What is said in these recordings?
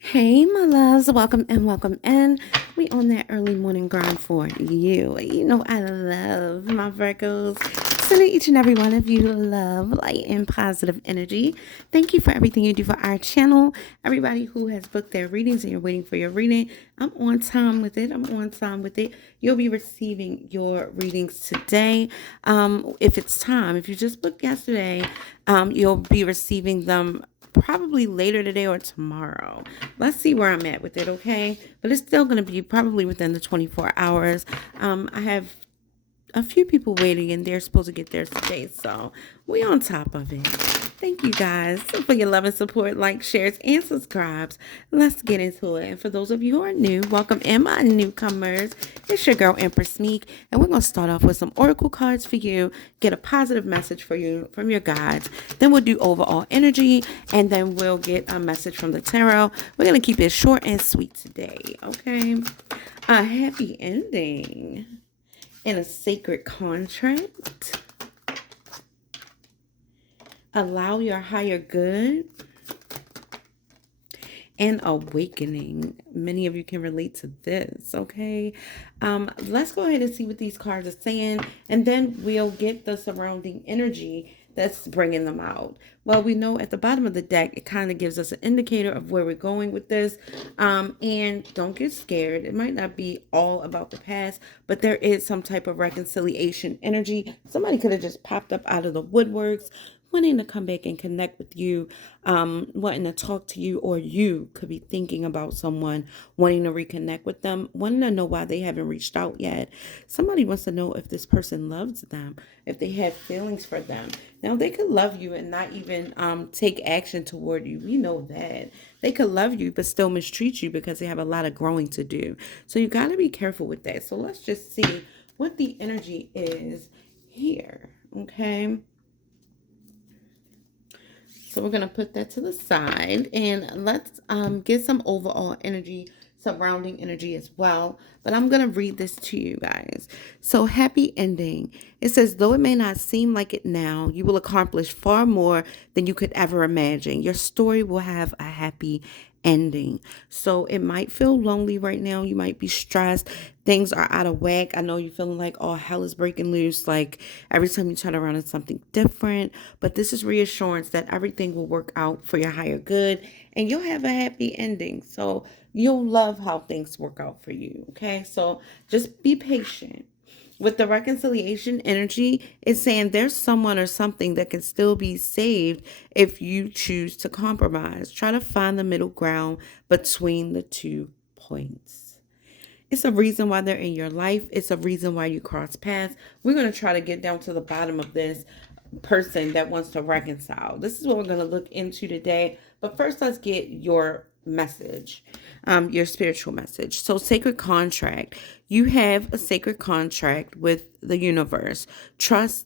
Hey, my loves, welcome and welcome in. We on that early morning grind for you. You know I love my Virgos. Sending each and every one of you love, light, and positive energy. Thank you for everything you do for our channel. Everybody who has booked their readings and you're waiting for your reading, I'm on time with it. I'm on time with it. You'll be receiving your readings today. If it's time, if you just booked yesterday, you'll be receiving them probably later today or tomorrow. Let's see where I'm at with it, okay? But it's still going to be probably within the 24 hours. I have a few people waiting and they're supposed to get theirs today. So we on top of it. Thank you guys for your love and support, like, shares, and subscribes. Let's get into it. And for those of you who are new, welcome in my newcomers. It's your girl Empress MEEK, and we're going to start off with some oracle cards for you, get a positive message for you from your guides. Then we'll do overall energy, and then we'll get a message from the tarot. We're going to keep it short and sweet today, okay? A happy ending and a sacred contract. Allow your higher good and awakening. Many of you can relate to this, okay? Let's go ahead and see what these cards are saying, and then we'll get the surrounding energy that's bringing them out. Well, we know at the bottom of the deck, it kind of gives us an indicator of where we're going with this. And don't get scared. It might not be all about the past, but there is some type of reconciliation energy. Somebody could have just popped up out of the woodworks, wanting to come back and connect with you, wanting to talk to you, or you could be thinking about someone, wanting to reconnect with them, wanting to know why they haven't reached out yet. Somebody wants to know if this person loves them, if they have feelings for them. Now, they could love you and not even take action toward you. We know that. They could love you but still mistreat you because they have a lot of growing to do. So you got to be careful with that. So let's just see what the energy is here, okay? So we're going to put that to the side, and let's get some overall energy, surrounding energy as well. But I'm going to read this to you guys. So happy ending. It says, though it may not seem like it now, you will accomplish far more than you could ever imagine. Your story will have a happy ending. So it might feel lonely right now. You might be stressed. Things are out of whack. I know you're feeling like all hell is breaking loose. Like every time you turn around, it's something different. But this is reassurance that everything will work out for your higher good and you'll have a happy ending. So you'll love how things work out for you. Okay. So just be patient. With the reconciliation energy, it's saying there's someone or something that can still be saved if you choose to compromise. Try to find the middle ground between the 2 points. It's a reason why they're in your life. It's a reason why you cross paths. We're going to try to get down to the bottom of this person that wants to reconcile. This is what we're going to look into today. But first, let's get your message, your spiritual message. So, sacred contract. You have a sacred contract with the universe. Trust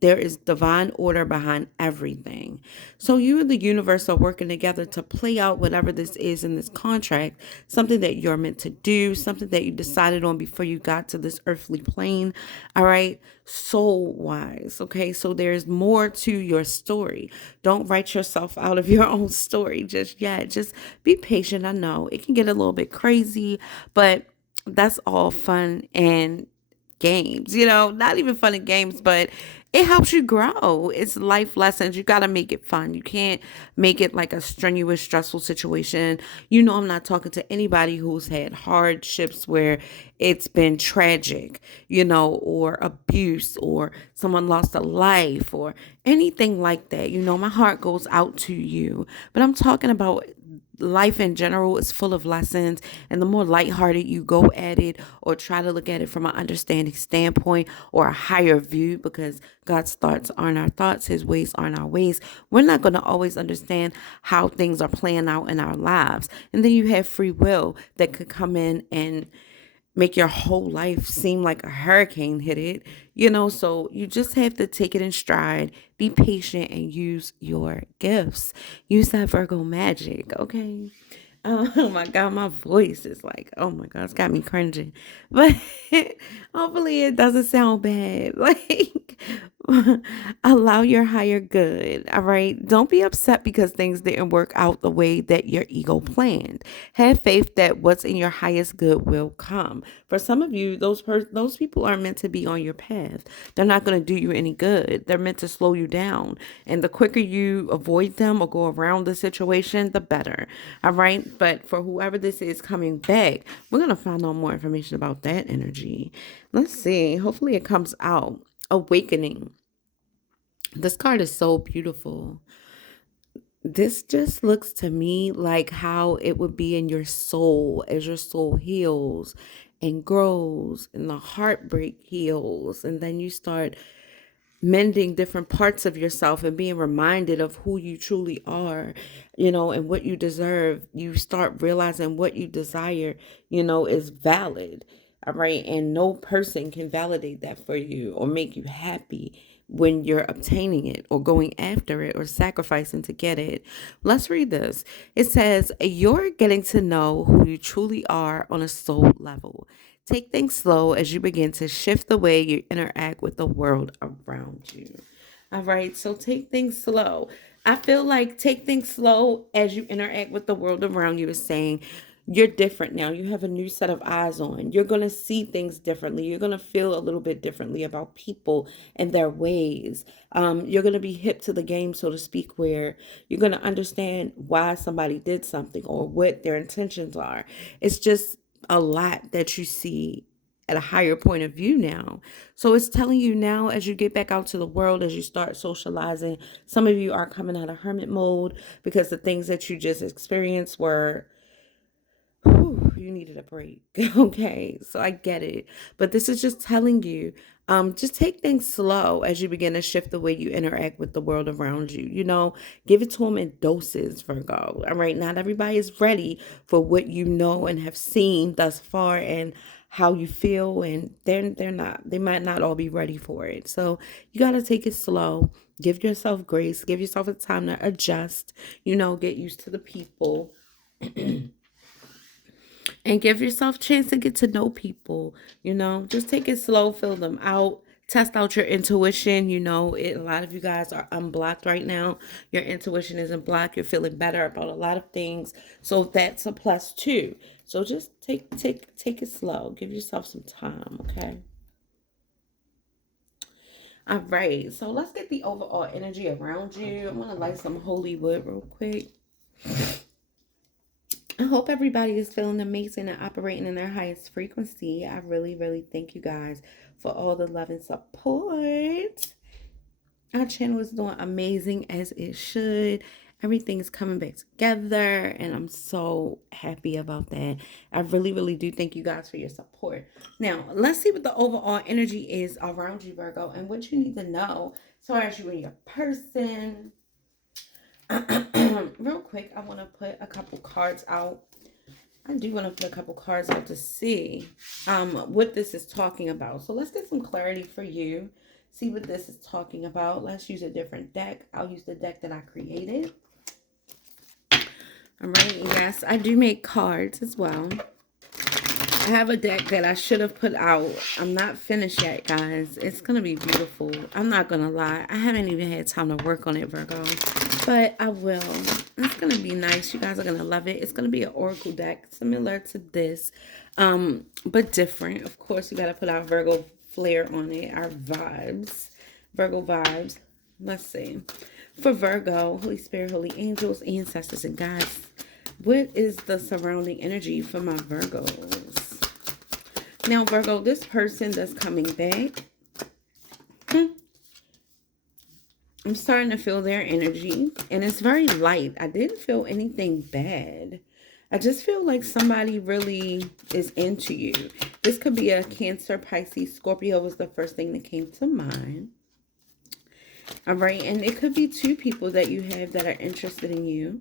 there is divine order behind everything. So you and the universe are working together to play out whatever this is in this contract, something that you're meant to do, something that you decided on before you got to this earthly plane. All right. Soul wise. Okay. So there's more to your story. Don't write yourself out of your own story just yet. Just be patient. I know it can get a little bit crazy, but that's all fun and games, not even fun and games, but it helps you grow. It's life lessons. You got to make it fun. You can't make it like a strenuous, stressful situation. I'm not talking to anybody who's had hardships where it's been tragic, or abuse, or someone lost a life, or anything like that. My heart goes out to you. But I'm talking about life in general is full of lessons, and the more lighthearted you go at it or try to look at it from an understanding standpoint or a higher view, because God's thoughts aren't our thoughts, his ways aren't our ways, we're not going to always understand how things are playing out in our lives. And then you have free will that could come in and make your whole life seem like a hurricane hit it, so you just have to take it in stride, be patient, and use your gifts. Use that Virgo magic, okay? Oh my God, my voice is like, oh my God, it's got me cringing. But hopefully it doesn't sound bad. Like, Allow your higher good. All right. Don't be upset because things didn't work out the way that your ego planned. Have faith that what's in your highest good will come. For some of you, those people aren't meant to be on your path. They're not going to do you any good. They're meant to slow you down. And the quicker you avoid them or go around the situation, the better. All right. But for whoever this is coming back, we're going to find out more information about that energy. Let's see. Hopefully it comes out. Awakening. This card is so beautiful. This just looks to me like how it would be in your soul as your soul heals and grows and the heartbreak heals. And then you start mending different parts of yourself and being reminded of who you truly are, and what you deserve. You start realizing what you desire, is valid. All right. And no person can validate that for you or make you happy when you're obtaining it or going after it or sacrificing to get it. Let's read this. It says, you're getting to know who you truly are on a soul level. Take things slow as you begin to shift the way you interact with the world around you. All right, so take things slow. I feel like take things slow as you interact with the world around you is saying you're different now. You have a new set of eyes on. You're going to see things differently. You're going to feel a little bit differently about people and their ways. You're going to be hip to the game, so to speak, where you're going to understand why somebody did something or what their intentions are. It's just a lot that you see at a higher point of view now. So it's telling you now as you get back out to the world, as you start socializing, some of you are coming out of hermit mode because the things that you just experienced were, you needed a break. Okay, so I get it. But this is just telling you, just take things slow as you begin to shift the way you interact with the world around you. Give it to them in doses, Virgo. All right, not everybody is ready for what you know and have seen thus far and how you feel, and they're not. They might not all be ready for it. So you got to take it slow. Give yourself grace. Give yourself a time to adjust. Get used to the people. And give yourself a chance to get to know people. Just take it slow, fill them out, test out your intuition. A lot of you guys are unblocked right now. Your intuition isn't blocked. You're feeling better about a lot of things, so that's a plus too. So just take it slow. Give yourself some time. Okay. All right, so let's get the overall energy around you. I'm gonna light some holy wood real quick. I hope everybody is feeling amazing and operating in their highest frequency. I really, really thank you guys for all the love and support. Our channel is doing amazing as it should. Everything is coming back together, and I'm so happy about that. I really, really do thank you guys for your support. Now, let's see what the overall energy is around you, Virgo, and what you need to know as far as you and your person. Real quick, I want to put a couple cards out. I do want to put a couple cards out to see what this is talking about. So let's get some clarity for you. See what this is talking about. Let's use a different deck. I'll use the deck that I created. All right. Yes, I do make cards as well. I have a deck that I should have put out. I'm not finished yet, guys. It's going to be beautiful. I'm not going to lie. I haven't even had time to work on it, Virgo. But I will. It's going to be nice. You guys are going to love it. It's going to be an oracle deck similar to this, but different. Of course, you got to put our Virgo flair on it. Our vibes. Virgo vibes. Let's see. For Virgo, Holy Spirit, Holy Angels, Ancestors, and Guides, what is the surrounding energy for my Virgos? Now, Virgo, this person that's coming back, I'm starting to feel their energy, and it's very light. I didn't feel anything bad. I just feel like somebody really is into you. This could be a Cancer, Pisces, Scorpio was the first thing that came to mind. All right, and it could be two people that you have that are interested in you.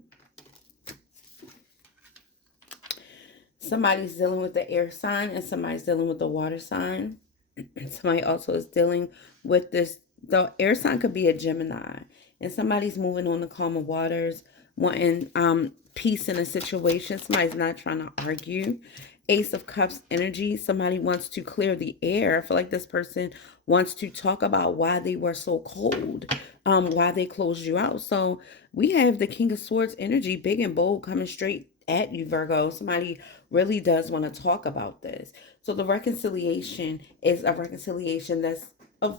Somebody's dealing with the air sign and somebody's dealing with the water sign. Somebody also is dealing with this. The air sign could be a Gemini. And somebody's moving on the calmer waters, wanting peace in a situation. Somebody's not trying to argue. Ace of Cups energy, somebody wants to clear the air. I feel like this person wants to talk about why they were so cold, why they closed you out. So we have the King of Swords energy, big and bold, coming straight at you, Virgo. Somebody really does want to talk about this. So the reconciliation is a reconciliation that's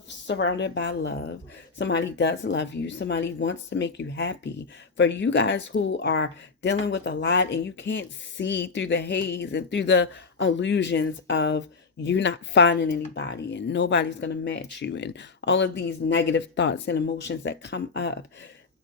surrounded by love. Somebody does love you. Somebody wants to make you happy. For you guys who are dealing with a lot and you can't see through the haze and through the illusions of you not finding anybody and nobody's going to match you and all of these negative thoughts and emotions that come up,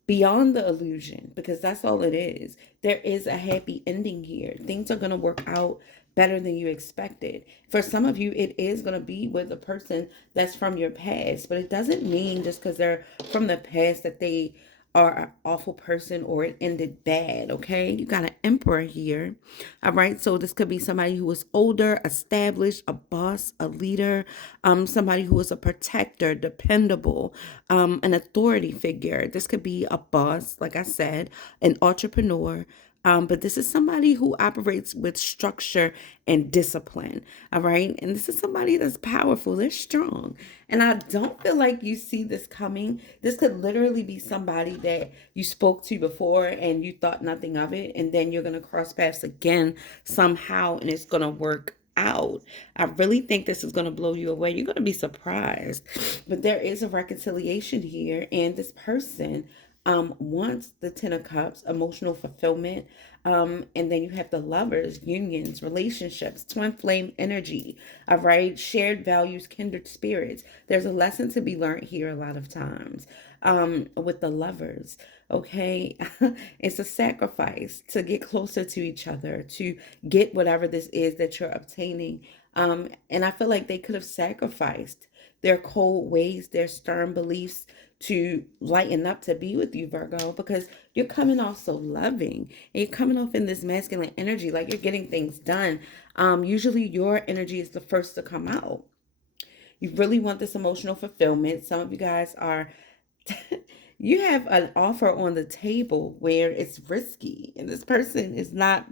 beyond the illusion, because that's all it is, there is a happy ending here. Things are going to work out better than you expected. For some of you, it is going to be with a person that's from your past, but it doesn't mean just because they're from the past that they are an awful person or it ended bad. Okay, you got an emperor here. All right, so this could be somebody who is older, established, a boss, a leader, somebody who is a protector, dependable, an authority figure. This could be a boss, like I said, an entrepreneur. But this is somebody who operates with structure and discipline. All right. And this is somebody that's powerful. They're strong. And I don't feel like you see this coming. This could literally be somebody that you spoke to before and you thought nothing of it. And then you're going to cross paths again somehow and it's going to work out. I really think this is going to blow you away. You're going to be surprised. But there is a reconciliation here. And this person wants the Ten of Cups, emotional fulfillment. And then you have the lovers, unions, relationships, twin flame energy, all right? Shared values, kindred spirits. There's a lesson to be learned here a lot of times with the lovers, okay? It's a sacrifice to get closer to each other, to get whatever this is that you're obtaining. And I feel like they could have sacrificed their cold ways, their stern beliefs to lighten up to be with you, Virgo, because you're coming off so loving and you're coming off in this masculine energy, like you're getting things done. Usually your energy is the first to come out. You really want this emotional fulfillment. Some of you guys are, you have an offer on the table where it's risky and this person is not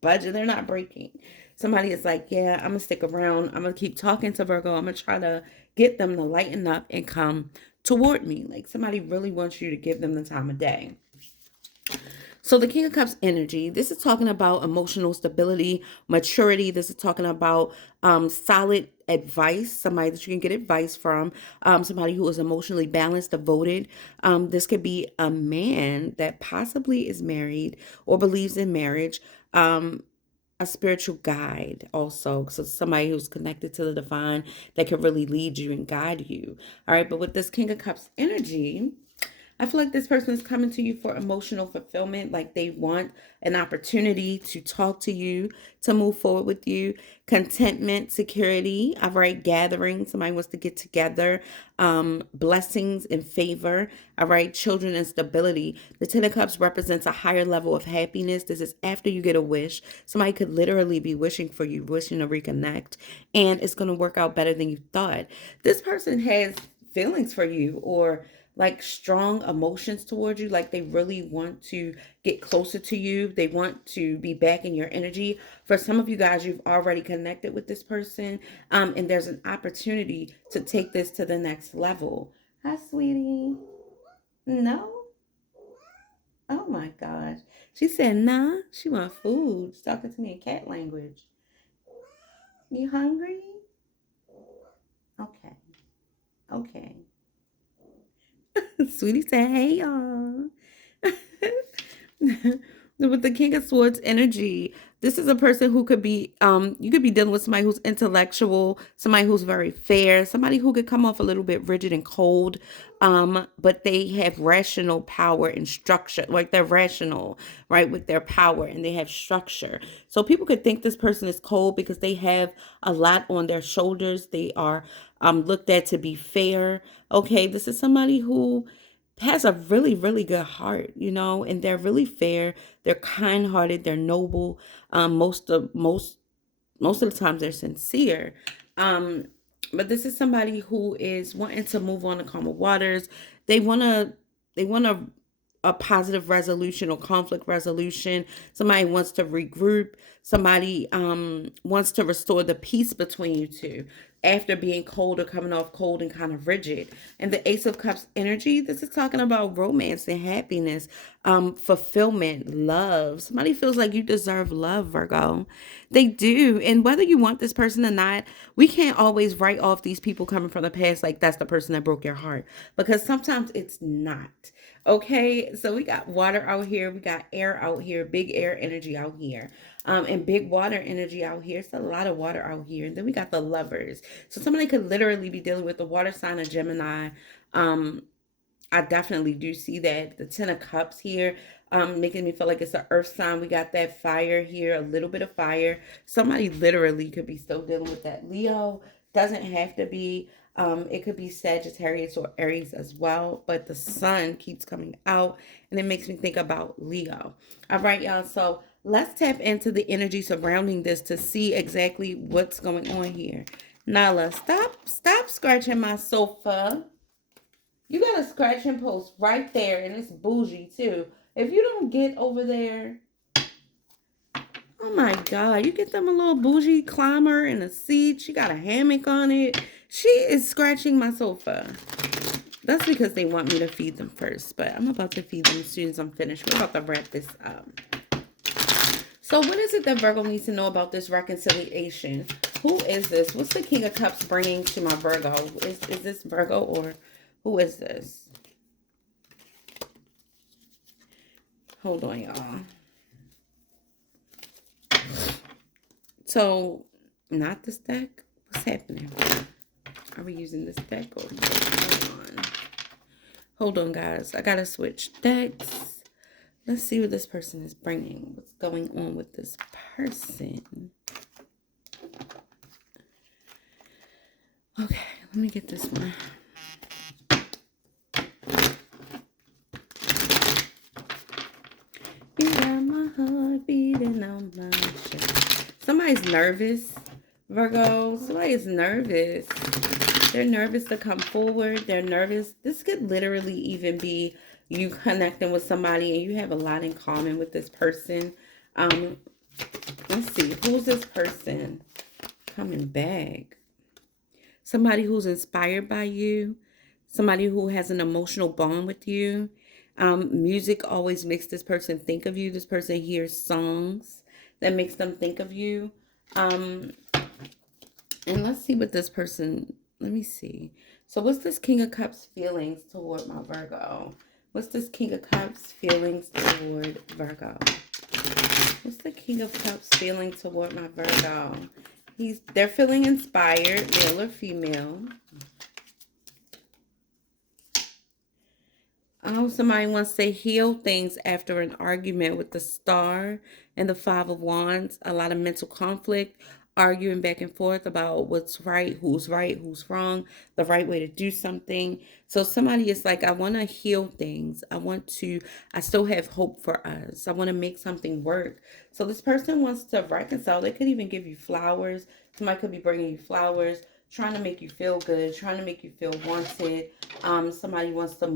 budget, they're not breaking. Somebody is like, yeah, I'm gonna stick around. I'm gonna keep talking to Virgo. I'm gonna try to get them to lighten up and come toward me. Like somebody really wants you to give them the time of day. So the King of Cups energy, this is talking about emotional stability, maturity. This is talking about solid advice, somebody that you can get advice from, somebody who is emotionally balanced, devoted. This could be a man that possibly is married or believes in marriage. A spiritual guide also, so somebody who's connected to the divine that can really lead you and guide you. All right, but with this King of Cups energy, I feel like this person is coming to you for emotional fulfillment, like they want an opportunity to talk to you, to move forward with you. Contentment, security, all right, gathering. Somebody wants to get together. Blessings and favor, all right, children and stability. The Ten of Cups represents a higher level of happiness. This is after you get a wish. Somebody could literally be wishing for you, wishing to reconnect, and it's going to work out better than you thought. This person has feelings for you or like strong emotions towards you, like they really want to get closer to you. They want to be back in your energy. For some of you guys, you've already connected with this person, and there's an opportunity to take this to the next level. Hi, sweetie. No? Oh my gosh. She said, nah, she want food. She's talking to me in cat language. You hungry? Okay. Okay. Sweetie said, hey, y'all. With the King of Swords energy, this is a person who could be, you could be dealing with somebody who's intellectual, somebody who's very fair, somebody who could come off a little bit rigid and cold, but they have rational power and structure, like they're rational, right, with their power and they have structure. So people could think this person is cold because they have a lot on their shoulders. They are looked at to be fair. Okay, this is somebody who has a really, really good heart, you know, and they're really fair. They're kind-hearted. They're noble. Most of the times they're sincere. Um, but this is somebody who is wanting to move on to calmer waters. They wanna a positive resolution or conflict resolution. Somebody wants to regroup. Somebody wants to restore the peace between you two after being cold or coming off cold and kind of rigid. And the Ace of Cups energy, this is talking about romance and happiness, fulfillment, love. Somebody feels like you deserve love, Virgo. They do. And whether you want this person or not, we can't always write off these people coming from the past like that's the person that broke your heart, because sometimes it's not. Okay, so we got water out here, we got air out here, big air energy out here, and big water energy out here. It's a lot of water out here. And then we got the lovers. So somebody could literally be dealing with the water sign of Gemini. Um, I definitely do see that. The Ten of Cups here, making me feel like it's an earth sign. We got that fire here, a little bit of fire. Somebody literally could be still dealing with that. Leo doesn't have to be. It could be Sagittarius or Aries as well, but the sun keeps coming out and it makes me think about Leo. All right, y'all. So let's tap into the energy surrounding this to see exactly what's going on here. Nala, stop scratching my sofa. You got a scratching post right there, and it's bougie too. If you don't get over there, oh my God, you get them a little bougie climber and a seat. She got a hammock on it. She is scratching my sofa. That's because they want me to feed them first, but I'm about to feed them as soon as I'm finished. We're about to wrap this up. So what is it that Virgo needs to know about this reconciliation? Who is this? What's the King of Cups bringing to my Virgo? Is this Virgo or who is this? Hold on, y'all. So, not this deck? What's happening? Are we using this deck or hold on? Hold on, guys. I gotta switch decks. Let's see what this person is bringing. What's going on with this person? Okay, let me get this one. You got my heart beating on my chest. Somebody's nervous, Virgo. Somebody is nervous. They're nervous to come forward. They're nervous. This could literally even be you connecting with somebody and you have a lot in common with this person. Let's see. Who's this person coming back? Somebody who's inspired by you. Somebody who has an emotional bond with you. Music always makes this person think of you. This person hears songs that makes them think of you. And let's see what this person, let me see. So what's this King of Cups feelings toward my Virgo? What's this King of Cups feelings toward Virgo? What's the King of Cups feeling toward my Virgo? They're feeling inspired, male or female. Oh, somebody wants to heal things after an argument with the Star and the Five of Wands. A lot of mental conflict, arguing back and forth about what's right, who's wrong, the right way to do something. So somebody is like, I want to heal things. I still have hope for us. I want to make something work. So this person wants to reconcile. They could even give you flowers. Somebody could be bringing you flowers, trying to make you feel good, trying to make you feel wanted. Somebody wants to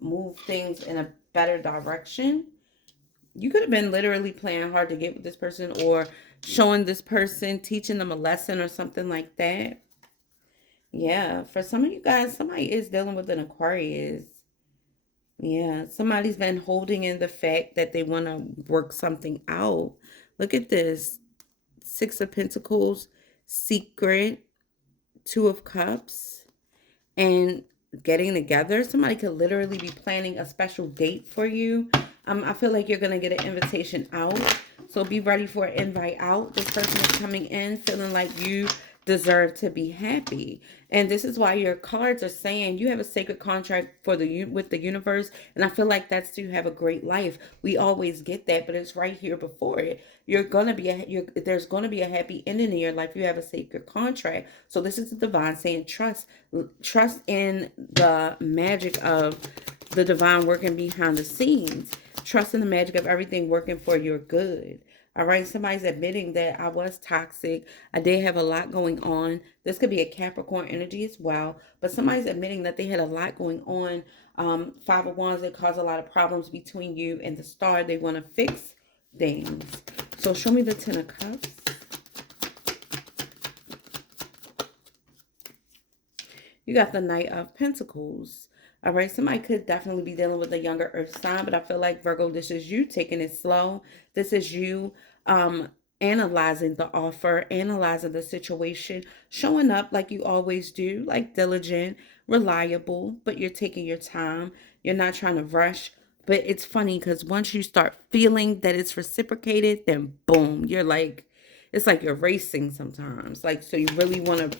move things in a better direction. You could have been literally playing hard to get with this person or showing this person, teaching them a lesson or something like that. Yeah, for some of you guys, somebody is dealing with an Aquarius. Yeah, somebody's been holding in the fact that they want to work something out. Look at this. Six of Pentacles, secret, Two of Cups, and getting together. Somebody could literally be planning a special date for you. I feel like you're going to get an invitation out. So be ready for an invite out. This person is coming in feeling like you deserve to be happy. And this is why your cards are saying you have a sacred contract with the universe. And I feel like that's to have a great life. We always get that, but it's right here before it. There's going to be a happy ending in your life. You have a sacred contract. So this is the divine saying trust in the magic of the divine working behind the scenes. Trust in the magic of everything working for your good. All right, somebody's admitting that I was toxic. I did have a lot going on. This could be a Capricorn energy as well, but somebody's admitting that they had a lot going on. Five of Wands, that caused a lot of problems between you and the star. They want to fix things. So show me the Ten of Cups. You got the Knight of Pentacles. All right, somebody could definitely be dealing with a younger earth sign, but I feel like, Virgo, this is you taking it slow. This is you analyzing the offer, analyzing the situation, showing up like you always do, like diligent, reliable, but you're taking your time. You're not trying to rush. But it's funny because once you start feeling that it's reciprocated, then boom, you're like, it's like you're racing sometimes. Like, so you really want to,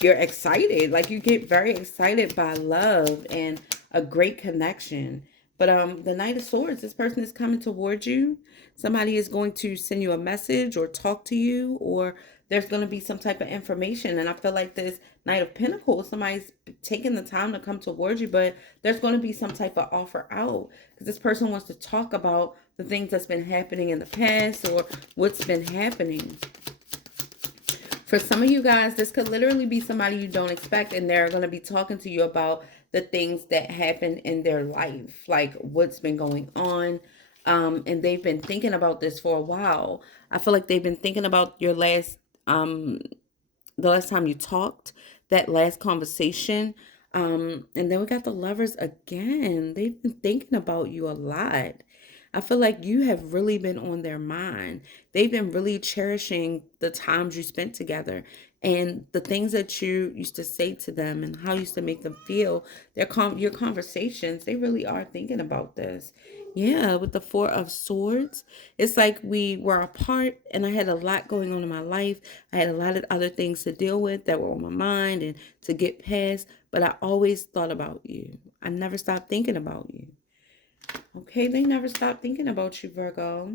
you're excited. Like, you get very excited by love and a great connection. But the Knight of Swords, this person is coming towards you. Somebody is going to send you a message or talk to you, or there's going to be some type of information. And I feel like this Knight of Pentacles, somebody's taking the time to come towards you, but there's going to be some type of offer out because this person wants to talk about the things that's been happening in the past or what's been happening. For some of you guys, this could literally be somebody you don't expect, and they're going to be talking to you about the things that happened in their life, like what's been going on. And they've been thinking about this for a while. I feel like they've been thinking about your the last time you talked, that last conversation. And then we got the Lovers again. They've been thinking about you a lot. I feel like you have really been on their mind. They've been really cherishing the times you spent together and the things that you used to say to them and how you used to make them feel. Your conversations, they really are thinking about this. Yeah, with the Four of Swords, it's like we were apart and I had a lot going on in my life. I had a lot of other things to deal with that were on my mind and to get past, but I always thought about you. I never stopped thinking about you. Okay, they never stop thinking about you, Virgo.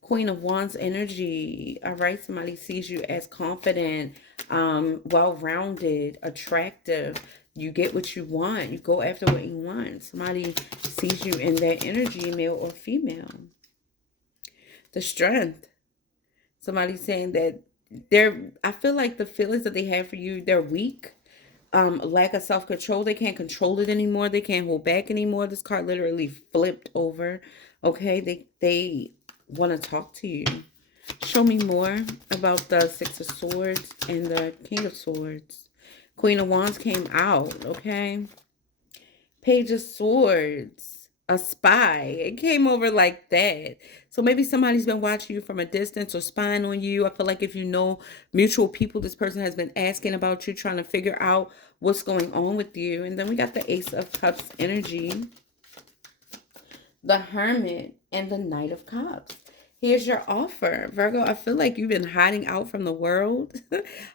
Queen of Wands energy. All right, somebody sees you as confident, well-rounded, attractive. You get what you want. You go after what you want. Somebody sees you in that energy, male or female. The Strength. Somebody saying that I feel like the feelings that they have for you, they're weak. Lack of self-control. They can't control it anymore. They can't hold back anymore. This card literally flipped over. Okay, they want to talk to you. Show me more about the Six of Swords and the King of Swords. Queen of Wands came out. Okay, Page of Swords, a spy. It came over like that. So maybe somebody's been watching you from a distance or spying on you. I feel like if you know mutual people, this person has been asking about you, trying to figure out what's going on with you. And then we got the Ace of Cups energy, the Hermit, and the Knight of Cups. Here's your offer. Virgo, I feel like you've been hiding out from the world,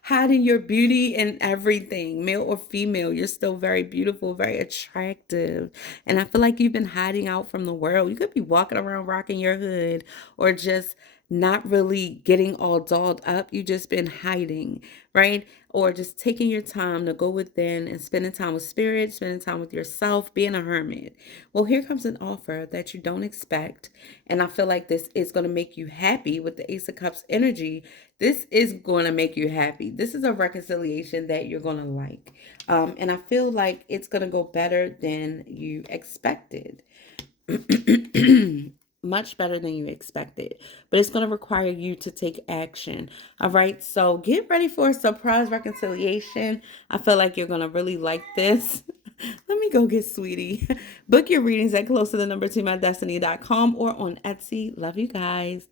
hiding your beauty and everything, male or female. You're still very beautiful, very attractive. And I feel like you've been hiding out from the world. You could be walking around rocking your hood or just not really getting all dolled up. You just been hiding, right? Or just taking your time to go within and spending time with spirit, spending time with yourself, being a hermit. Well, here comes an offer that you don't expect. And I feel like this is going to make you happy with the Ace of Cups energy. This is going to make you happy. This is a reconciliation that you're going to like. And I feel like it's going to go better than you expected. Much better than you expected, but it's going to require you to take action. All right, so get ready for a surprise reconciliation. I feel like you're going to really like this. Let me go get Sweetie. Book your readings at closer2MyDestinys.com or on Etsy. Love you guys.